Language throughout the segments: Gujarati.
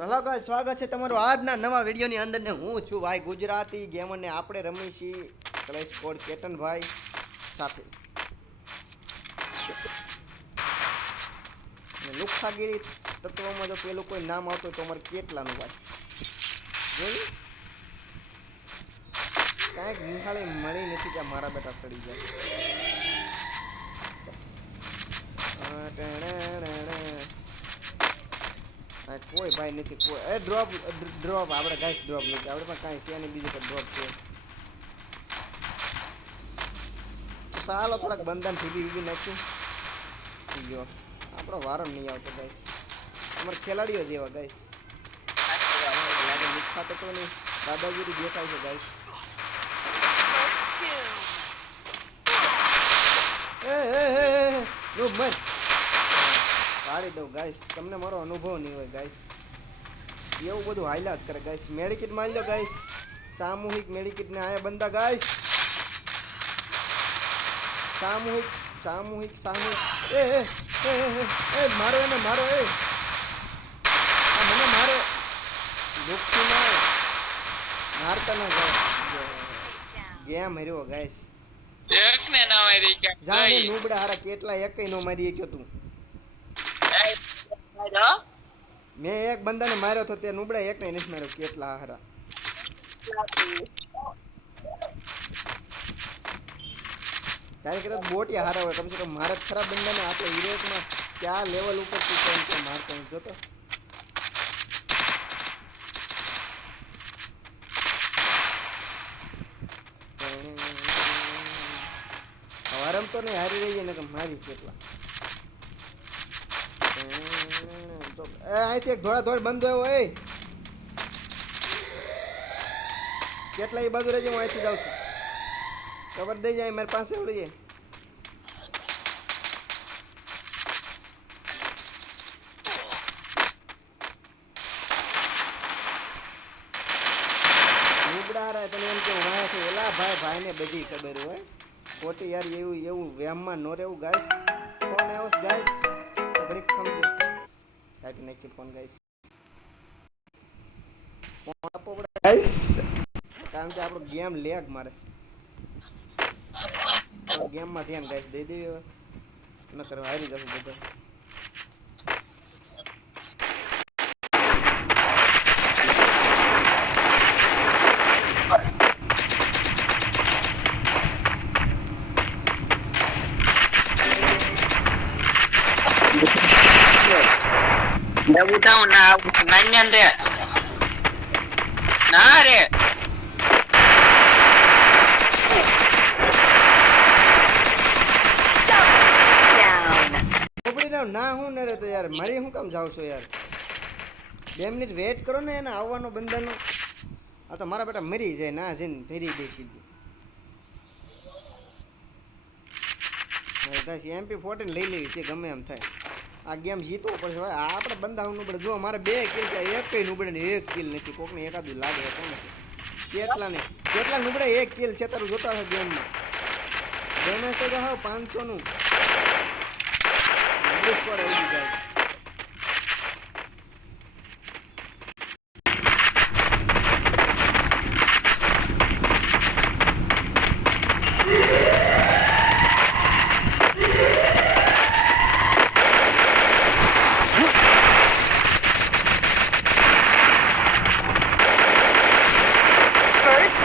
હેલો ગાઈસ, સ્વાગત છે તમારું આજના નવા વિડીયોની અંદર ને હું છું ભાઈ ગુજરાતી ગેમર ને આપણે રમી છીએ ક્લેશ કોડ કેતનભાઈ સાથે લુખ્ખાગીરી તત્વમાં જો પેલું કોઈ નામ આવતું તો અમારે કેટલાનું ભાઈ જોયું કાંઈક નિહાળે મળી નથી કે મારા બેટા સડી જાય કોઈ ભાઈ નથી કોઈ એ ડ્રોપ આપણે ગાઈસ ડ્રોપ નથી આપણે પણ કાંઈ છે નહીં બીજું તો ડ્રોપ છે ચાલો થોડાક બંધન ટીવી નાખ્યું ગયો આપણો વારો નહીં આવતો ગાઈસ અમારે ખેલાડીઓ જેવા ગાઈસ લાગે લુખ્ખા તો નહીં દાદાગીરી દેખાય છે ગાઈસ પાડી દઉં ગાઈસ તમને મારો અનુભવ નહીં હોય ગાઈસ એવું બધું હાઈલા જ કરે ગાઈસ મેડિકિટ મારી લો ગાઈસ સામૂહિક મેડિકિટ ને આયા બંદા ગાઈસ સામૂહિક એ મારો એને મારો એ મને મારો દુઃખી ના મારતા ના ગાઈસ ગેમ હર્યો ગાઈસ એક ને ના મારી કે જાને નુબડા હારા કેટલા એકય નો મારી ગયો તું મેં એક બંદાને માર્યો તો તે નુબડા એક ને નથી માર્યો કેટલા હારા તારે કદાચ બોટિયા હારા હોય કમસે કમ મારે ખરાબ બંદાને આ તો યુરોપમાં ક્યાં લેવલ ઉપર તું કેમ મારતો જોતો રમતો નહીં હારી રહી ને કે મારી કેટલા અહીંથી એક ધોળા ધોળ બંધ હોય એ કેટલા એ બાજુ રહેજે હું અહીંથી જાઉં છું ખબર દઈ જાય મારી પાસે ઉડી જાય લુગડા હારા તને એમ કે વાય છે એલા ભાઈ ને બધી ખબર હોય ખોટી યાર એવું વ્યામમાં નો રહેવું ગાઈસ ફોન આવ્યો ગાઈસ ઘડીક ખમજે કાપી નાખી ફોન ગાઈસ ફોન આપો પડે ગાઈસ કારણ કે આપણો ગેમ લેગ મારે ગેમમાં ધ્યાન ગાઈસ દઈ દેવી હવે ન કરવા હારી જશું બધા Debutamos na manhã de na área. ના હું ને તો યાર મારી હું કામ જાઉં છું યાર 2 મિનિટ વેઇટ કરો ને એને આવવાનો બંદાનો આ તો મારા બેટા મરી જાય ના જઈને ફેરી દે સીધી MP14 લઈ લેવી છે ગમે એમ થાય આ ગેમ જીતવો પડશે ભાઈ આપણે બંદા હું પડે જો મારે 2 કિલ છે એક કઈ નુબડે ને 1 કિલ નથી કોકને એકાદું લાગે કોને કેટલા નુબડે 1 કિલ છે તારું જોતા હશે ગેમમાં ડેમેજ તો જાવ 500 નું સ્કોર આવી જાય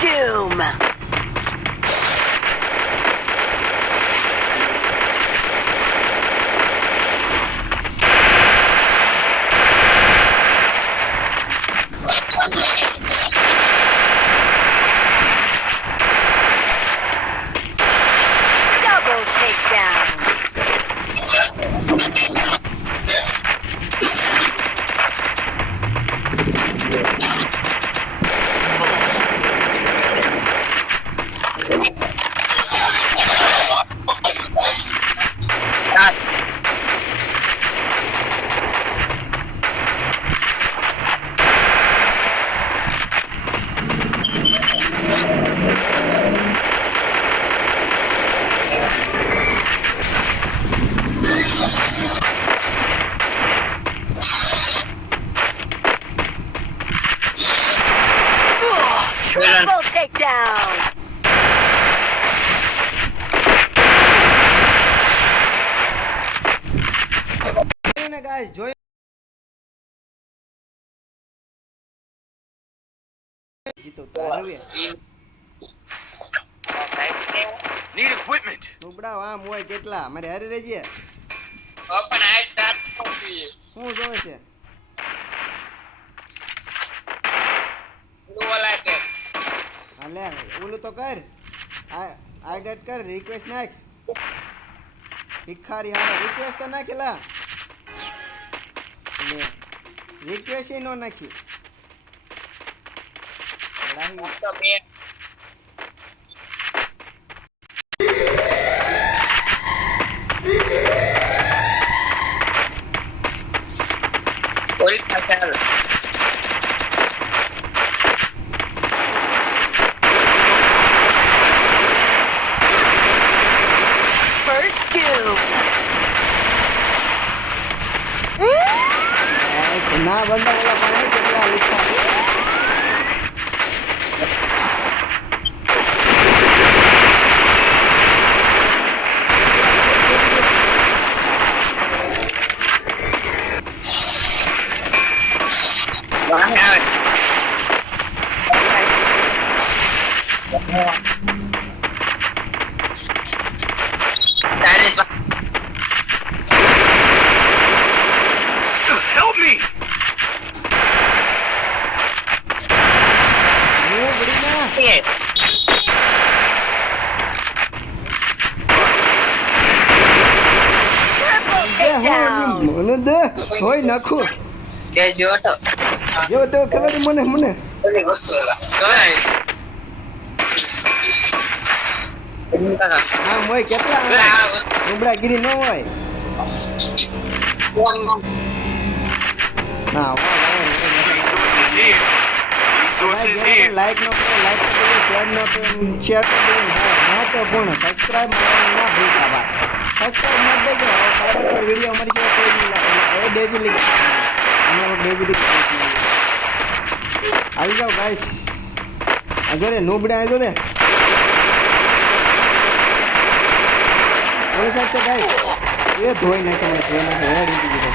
Doom. Triple takedown. જોયું ને ગાઈસ, જોયું જીતો તાર રવિ Need equipment. નુબડા આમ હોય કેટલા મારે હારે રહેજે. પણ આ સ્ટાર્ટ કોપી શું જોવે છે? ઓલા છે હાલે ઓલું તો કર, આ ગટ કર, રિક્વેસ્ટ નાખ. ભિખારી હારે રિક્વેસ્ટ તો નાખેલા લે, રિક્વેસ્ટ નો નાખી લડાઈ. તો બે ઓલ પાછળ First doom. ના બંદા ઓલા પાણી કેટલા લુખા. Help me. Triple takedown. મને દે હોય નાખું જેવો તેવો ખેલાડી મને આમ હોય કેટલા ઉમરાગીરી ન હોય. ના Resources here. Resources here. Like નો કરો, લાઈક કરો, શેર નો કરો, શેર કરી દો. મહત્વપૂર્ણ સબસ્ક્રાઇબ ના ભૂલતા બા. સબસ્ક્રાઇબ ના દેજો. સારા પર વિડિયો અમારી જોડે કોઈ નહીં લાગે. એ ડેઝી લીગ અમારો ડેઝી લીગ આવી જાઓ ગાઈસ. આ જો રે નુબડા આ જો રે ઓલે સાહેબ છે ગાઈસ. એ ધોઈ નાખે મને ધોઈ નાખે હેડ ઇન્ટી દીધો.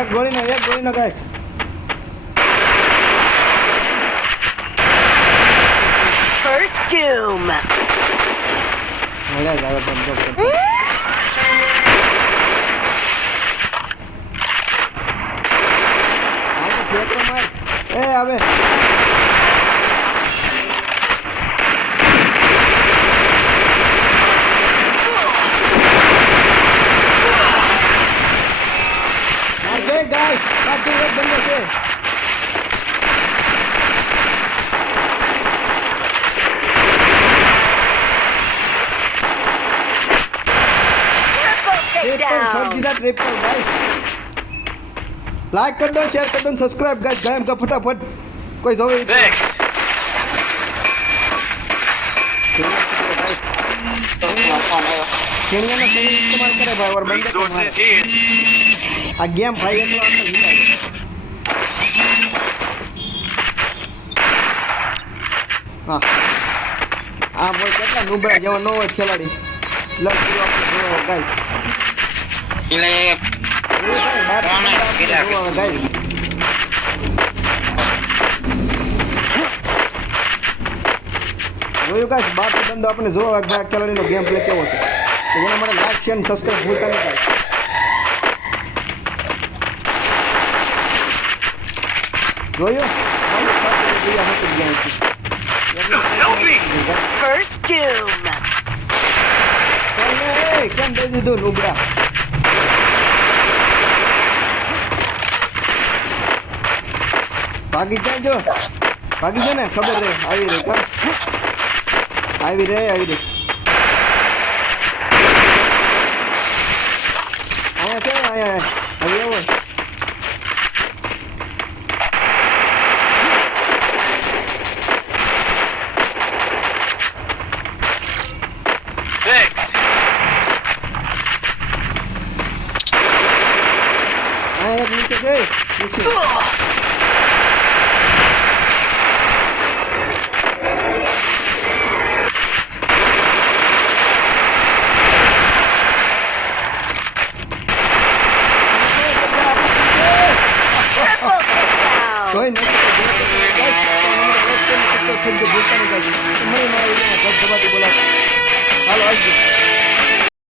એક ગોળીનો ગાઈસ. First doom. મળ્યા જ આવે ધમધમ. આજે ફેંકો માર. એ આવે ગાઈસ. પાછું એક બંદો છે. Triple guys. लाइक कर दो, शेयर कर दो, सब्सक्राइब गाइस. गेम का फटाफट कोई जोवे Thanks. खेड़िया ना सही इस्तेमाल करे भाई और बंदे को Resources मारे. here. आ गेम भाई એટલો આપણે હિલાય. હા આ બોલ કેટલા નુબડા જેવા ન હોય ખેલાડી. લગ પૂરો આપણે જોવો ગાઈસ. એટલે ગાઈસ જોયું ગાઈસ. બાકી બંદો આપણે જોવા કે આ ખેલાડીનો ગેમ પ્લે કેવો છે. તો એના માટે લાઈક શેર સબસ્ક્રાઇબ ભૂલતા નહીં ગાઈસ. જોયું Help me. First doom. કેમ દઈ દીધું નુબડા. ભાગી જાય ને ખબર રહે. આવી રે કર આવી રે અહીંયા છે અહીંયા હવે એવો Thanks. નીચે ગઈ નીચે Triple takedown. જોઈ નથી ભૂલતા નહીં guys. મને મારા વિડીયોમાં ધબધબાટી બોલાવો હાલો આવજો